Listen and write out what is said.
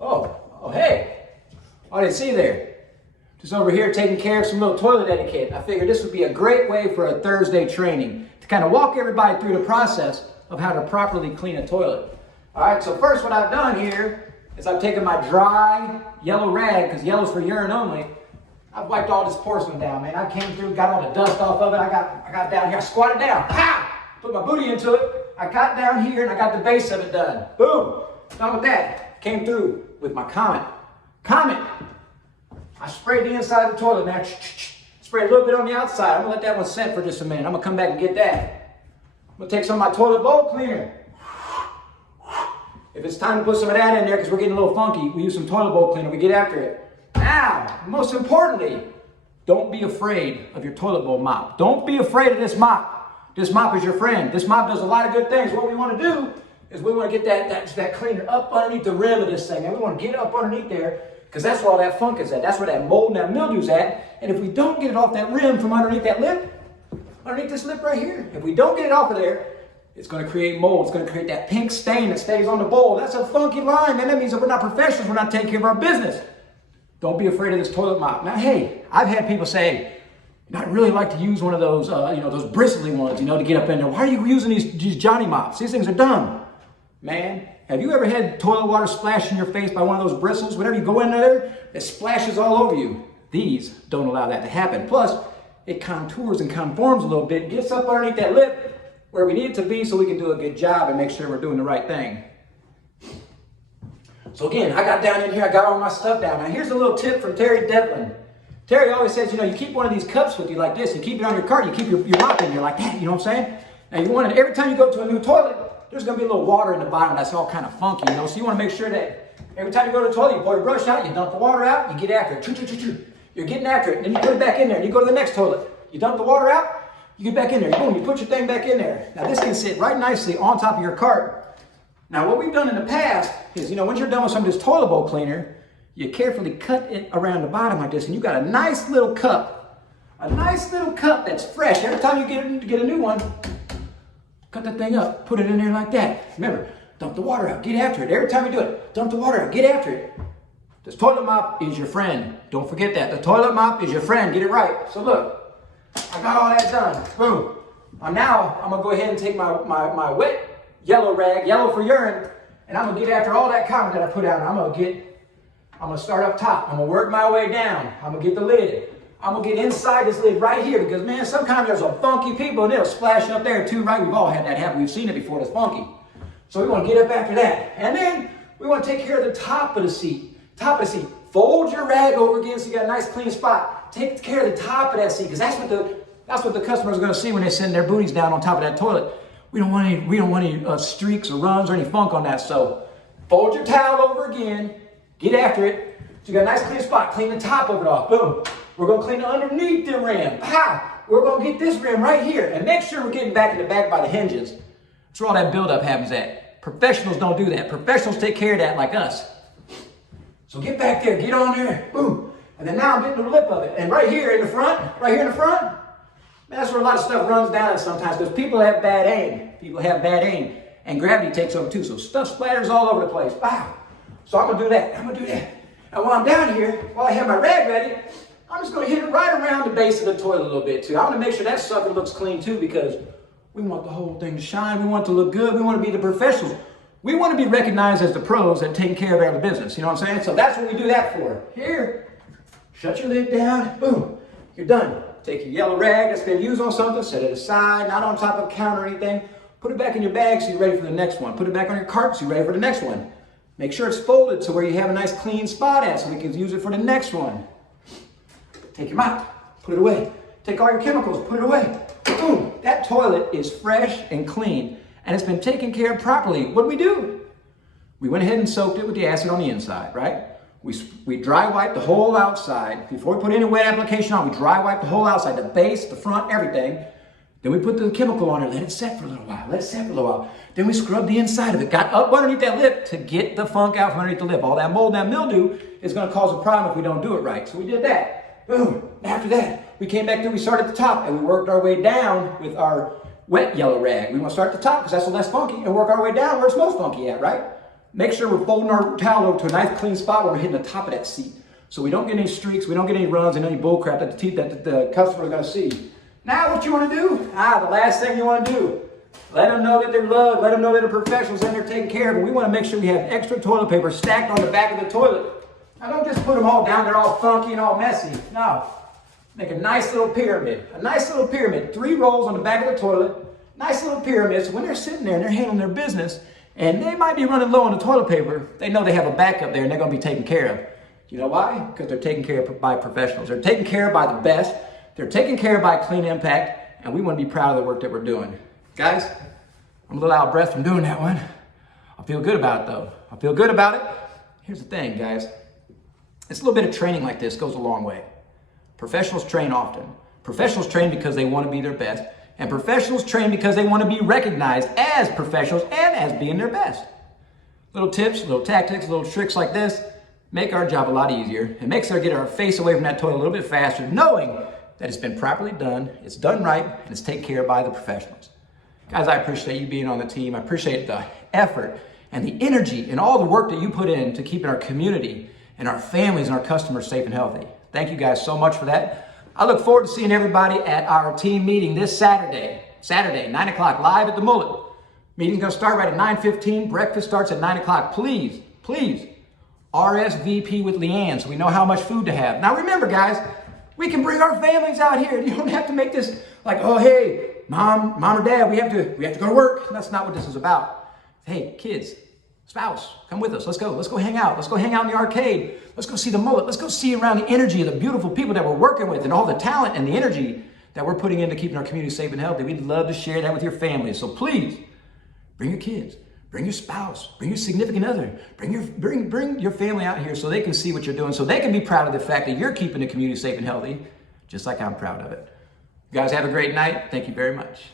Oh, hey. I didn't see you there. Just over here taking care of some little toilet etiquette. I figured this would be a great way for a Thursday training to kind of walk everybody through the process of how to properly clean a toilet. All right, so first what I've done here is I've taken my dry yellow rag, because yellow's for urine only. I've wiped all this porcelain down, man. I came through, got all the dust off of it. I got down here, I squatted down, pow! Put my booty into it. I got down here and I got the base of it done. Boom, done with that. Came through with my Comet. I sprayed the inside of the toilet now. Spray a little bit on the outside. I'm gonna let that one set for just a minute. I'm gonna come back and get that. I'm gonna take some of my toilet bowl cleaner. If it's time to put some of that in there because we're getting a little funky, we use some toilet bowl cleaner, we get after it. Now, most importantly, don't be afraid of your toilet bowl mop. Don't be afraid of this mop. This mop is your friend. This mop does a lot of good things. What we want to do is we want to get that cleaner up underneath the rim of this thing. And we want to get it up underneath there because that's where all that funk is at. That's where that mold and that mildew's at. And if we don't get it off that rim from underneath that lip, underneath this lip right here, if we don't get it off of there, it's going to create mold. It's going to create that pink stain that stays on the bowl. That's a funky line, man. That means that we're not professionals. We're not taking care of our business. Don't be afraid of this toilet mop. Now, hey, I've had people say, I'd really like to use one of those, those bristly ones, to get up in there. Why are you using these Johnny mops? These things are dumb. Man, have you ever had toilet water splash in your face by one of those bristles? Whenever you go in there, it splashes all over you. These don't allow that to happen. Plus, it contours and conforms a little bit, gets up underneath that lip where we need it to be so we can do a good job and make sure we're doing the right thing. So again, I got down in here, I got all my stuff down. Now here's a little tip from Terry Devlin. Terry always says, you keep one of these cups with you like this, you keep it on your cart, you keep your mop in here like that, you know what I'm saying? Now you want it, every time you go to a new toilet, there's gonna be a little water in the bottom that's all kind of funky, so you wanna make sure that every time you go to the toilet, you pull your brush out, you dump the water out, you get after it, you're getting after it, and then you put it back in there, and you go to the next toilet, you dump the water out, you get back in there, boom, you put your thing back in there. Now this can sit right nicely on top of your cart. Now what we've done in the past is, once you're done with some of this toilet bowl cleaner, you carefully cut it around the bottom like this, and you got a nice little cup that's fresh. Every time you get a new one, cut that thing up, put it in there like that. Remember, dump the water out, get after it. Every time you do it, dump the water out, get after it. This toilet mop is your friend. Don't forget that. The toilet mop is your friend. Get it right. So look, I got all that done. Boom. Now I'm gonna go ahead and take my wet yellow rag, yellow for urine, and I'm gonna get after all that Comet that I put out. I'm gonna start up top. I'm gonna work my way down. I'm gonna get the lid. I'm gonna get inside this lid right here because, man, sometimes there's some funky people and it'll splash up there too, right? We've all had that happen. We've seen it before. It's funky. So we want to get up after that. And then we want to take care of the top of the seat. Fold your rag over again so you got a nice clean spot. Take care of the top of that seat because that's what the customers are going to see when they send their booties down on top of that toilet. We don't want any streaks or runs or any funk on that. So fold your towel over again. Get after it. So you got a nice clean spot. Clean the top of it off. Boom. We're going to clean underneath the rim. Pow! We're going to get this rim right here. And make sure we're getting back in the back by the hinges. That's where all that buildup happens at. Professionals don't do that. Professionals take care of that like us. So get back there. Get on there. Boom. And then now I'm getting the lip of it. And right here in the front, man, that's where a lot of stuff runs down sometimes because people have bad aim. And gravity takes over too. So stuff splatters all over the place. Wow. So I'm going to do that. And while I'm down here, while I have my rag ready, I'm just going to hit it right around the base of the toilet a little bit too. I want to make sure that sucker looks clean too because we want the whole thing to shine. We want it to look good. We want to be the professionals. We want to be recognized as the pros that take care of our business. You know what I'm saying? So that's what we do that for. Here, shut your lid down. Boom. You're done. Take your yellow rag that's been used on something, set it aside, not on top of a counter or anything. Put it back in your bag so you're ready for the next one. Put it back on your cart so you're ready for the next one. Make sure it's folded so where you have a nice clean spot at so we can use it for the next one. Take your mop, put it away. Take all your chemicals, put it away. Boom, that toilet is fresh and clean and it's been taken care of properly. What do? We went ahead and soaked it with the acid on the inside, right? We dry wiped the whole outside. Before we put any wet application on, we dry wiped the whole outside, the base, the front, everything. Then we put the chemical on it, let it set for a little while. Then we scrubbed the inside of it, got up underneath that lip to get the funk out from underneath the lip. All that mold, that mildew is gonna cause a problem if we don't do it right. So we did that. Boom. After that, we came back through, we started at the top and we worked our way down with our wet yellow rag. We want to start at the top because that's the less funky and work our way down where it's most funky at, right? Make sure we're folding our towel over to a nice clean spot where we're hitting the top of that seat. So we don't get any streaks, we don't get any runs and any bull crap that the customer is gonna see. Now what you wanna do? The last thing you wanna do, let them know that they're loved, let them know that they're professionals and they're taken care of. And we wanna make sure we have extra toilet paper stacked on the back of the toilet. Now don't just put them all down, they're all funky and all messy. No, make a nice little pyramid. A nice little pyramid, 3 rolls on the back of the toilet, nice little pyramid. So when they're sitting there and they're handling their business and they might be running low on the toilet paper, they know they have a backup there and they're gonna be taken care of. You know why? Because they're taken care of by professionals. They're taken care of by the best. They're taken care of by Clean Impact, and we want to be proud of the work that we're doing. Guys, I'm a little out of breath from doing that one. I feel good about it though. I feel good about it. Here's the thing, guys. It's a little bit of training like this goes a long way. Professionals train often. Professionals train because they want to be their best, and professionals train because they want to be recognized as professionals and as being their best. Little tips, little tactics, little tricks like this make our job a lot easier. It makes us get our face away from that toilet a little bit faster, knowing that it's been properly done, it's done right, and it's taken care of by the professionals. Guys, I appreciate you being on the team. I appreciate the effort and the energy and all the work that you put in to keeping our community and our families and our customers safe and healthy. Thank you guys so much for that. I look forward to seeing everybody at our team meeting this Saturday, 9 o'clock, live at the Mullet. Meeting's gonna start right at 9:15. Breakfast starts at 9 o'clock. Please, please, RSVP with Leanne so we know how much food to have. Now remember, guys, we can bring our families out here. You don't have to make this like, oh, hey, mom or dad, we have to go to work. That's not what this is about. Hey, kids, spouse, come with us. Let's go hang out. Let's go hang out in the arcade. Let's go see the Mullet. Let's go see around the energy of the beautiful people that we're working with and all the talent and the energy that we're putting into keeping our community safe and healthy. We'd love to share that with your family. So please, bring your kids. Bring your spouse, bring your significant other, bring your family out here so they can see what you're doing, so they can be proud of the fact that you're keeping the community safe and healthy, just like I'm proud of it. You guys have a great night. Thank you very much.